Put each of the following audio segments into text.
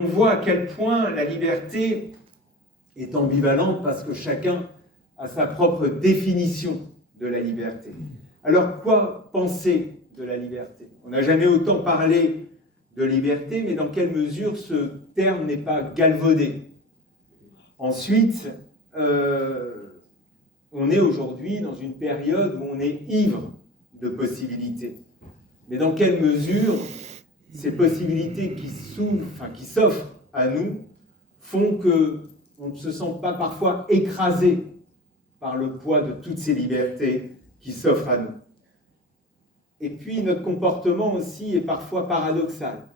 On voit à quel point la liberté est ambivalente parce que chacun a sa propre définition de la liberté. Alors, quoi penser de la liberté? On n'a jamais autant parlé de liberté, mais dans quelle mesure ce terme n'est pas galvaudé? Ensuite, on est aujourd'hui dans une période où on est ivre de possibilités. Mais dans quelle mesure ces possibilités qui s'offrent à nous font qu'on ne se sent pas parfois écrasé par le poids de toutes ces libertés qui s'offrent à nous. Et puis notre comportement aussi est parfois paradoxal.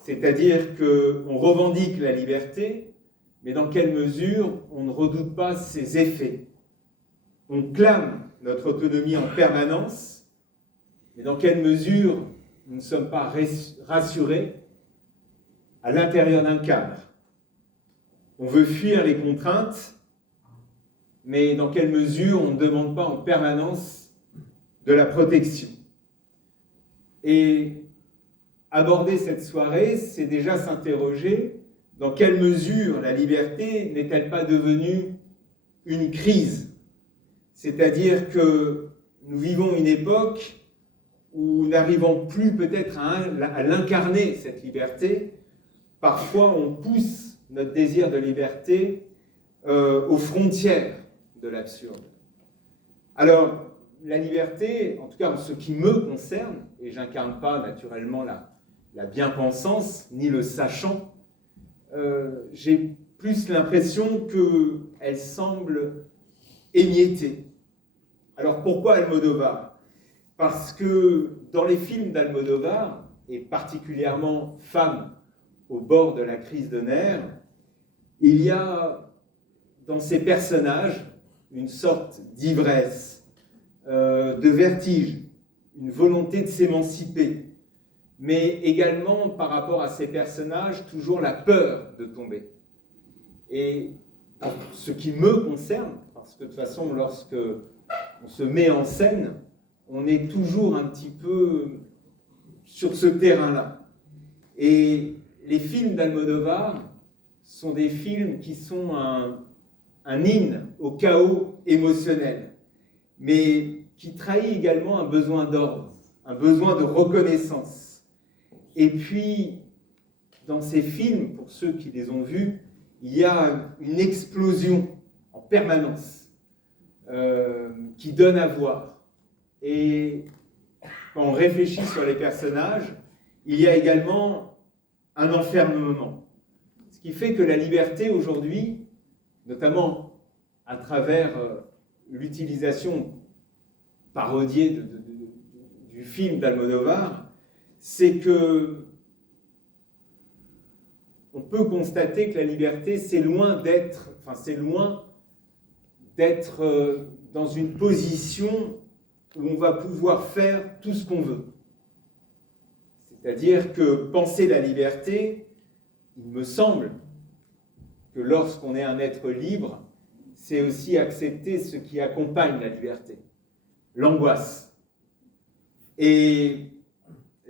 C'est-à-dire qu'on revendique la liberté, mais dans quelle mesure on ne redoute pas ses effets. On clame notre autonomie en permanence, mais dans quelle mesure nous ne sommes pas rassurés à l'intérieur d'un cadre. On veut fuir les contraintes, mais dans quelle mesure on ne demande pas en permanence de la protection. Et aborder cette soirée, c'est déjà s'interroger dans quelle mesure la liberté n'est-elle pas devenue une crise. C'est-à-dire que nous vivons une époque où, n'arrivant plus peut-être à l'incarner, cette liberté, parfois on pousse notre désir de liberté aux frontières de l'absurde. Alors, la liberté, en tout cas en ce qui me concerne, et je n'incarne pas naturellement la bien-pensance, ni le sachant, j'ai plus l'impression qu'elle semble émiettée. Alors pourquoi Almodovar? Parce que dans les films d'Almodovar, et particulièrement Femmes au bord de la crise de nerfs, il y a dans ces personnages une sorte d'ivresse, de vertige, une volonté de s'émanciper, mais également par rapport à ces personnages, toujours la peur de tomber. Et ce qui me concerne, parce que de toute façon, lorsque on se met en scène, on est toujours un petit peu sur ce terrain-là. Et les films d'Almodovar sont des films qui sont un hymne au chaos émotionnel, mais qui trahit également un besoin d'ordre, un besoin de reconnaissance. Et puis, dans ces films, pour ceux qui les ont vus, il y a une explosion en permanence qui donne à voir. Et quand on réfléchit sur les personnages, il y a également un enfermement. Ce qui fait que la liberté aujourd'hui, notamment à travers l'utilisation parodiée du film d'Almodovar, c'est que on peut constater que la liberté, c'est loin d'être dans une position où on va pouvoir faire tout ce qu'on veut. C'est-à-dire que penser la liberté, il me semble que lorsqu'on est un être libre, c'est aussi accepter ce qui accompagne la liberté, l'angoisse. Et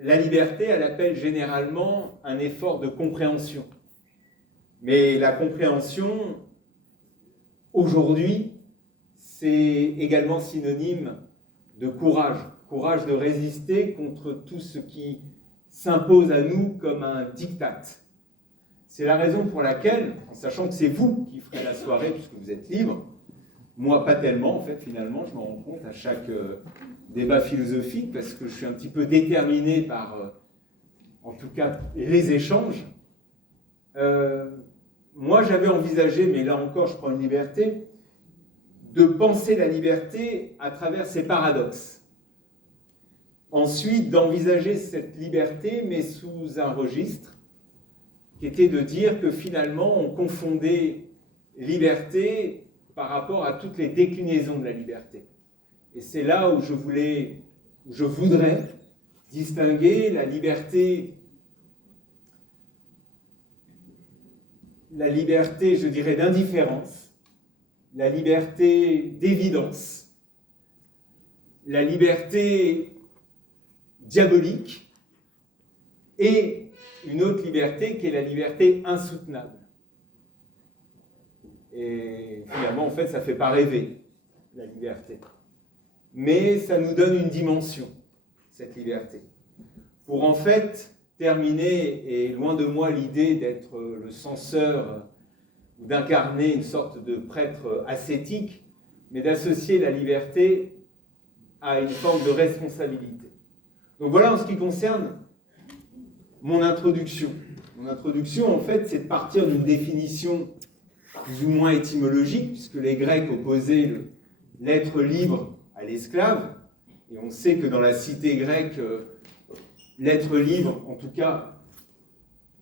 la liberté, elle appelle généralement un effort de compréhension. Mais la compréhension, aujourd'hui, c'est également synonyme de courage. Courage de résister contre tout ce qui s'impose à nous comme un diktat. C'est la raison pour laquelle, en sachant que c'est vous qui ferez la soirée, puisque vous êtes libre, moi pas tellement, en fait, finalement, je m'en rends compte à chaque débat philosophique, parce que je suis un petit peu déterminé par, en tout cas, les échanges. Moi, j'avais envisagé, mais là encore, je prends une liberté, de penser la liberté à travers ses paradoxes. Ensuite, d'envisager cette liberté, mais sous un registre, qui était de dire que finalement, on confondait liberté par rapport à toutes les déclinaisons de la liberté. Et c'est là où je voudrais distinguer la liberté, je dirais, d'indifférence, la liberté d'évidence, la liberté diabolique et une autre liberté qui est la liberté insoutenable. Et finalement, en fait, ça ne fait pas rêver, la liberté. Mais ça nous donne une dimension, cette liberté. Pour en fait terminer, et loin de moi l'idée d'être le censeur ou d'incarner une sorte de prêtre ascétique, mais d'associer la liberté à une forme de responsabilité. Donc voilà en ce qui concerne mon introduction. Mon introduction, en fait, c'est de partir d'une définition plus ou moins étymologique, puisque les Grecs opposaient l'être libre à l'esclave, et on sait que dans la cité grecque, l'être libre, en tout cas,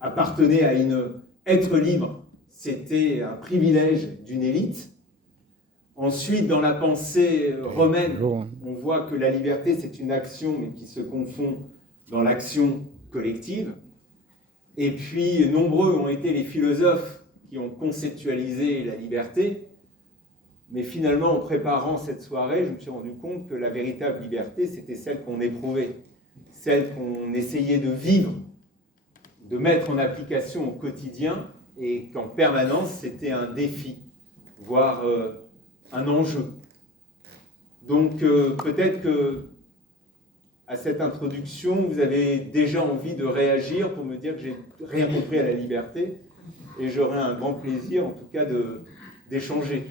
appartenait à une... Être libre, c'était un privilège d'une élite. Ensuite, dans la pensée romaine, on voit que la liberté, c'est une action, mais qui se confond dans l'action collective. Et puis, nombreux ont été les philosophes qui ont conceptualisé la liberté. Mais finalement, en préparant cette soirée, je me suis rendu compte que la véritable liberté, c'était celle qu'on éprouvait, celle qu'on essayait de vivre, de mettre en application au quotidien, et qu'en permanence, c'était un défi, voire un enjeu. Donc, peut-être que à cette introduction, vous avez déjà envie de réagir pour me dire que j'ai rien compris à la liberté, et j'aurai un grand plaisir, en tout cas, d'échanger.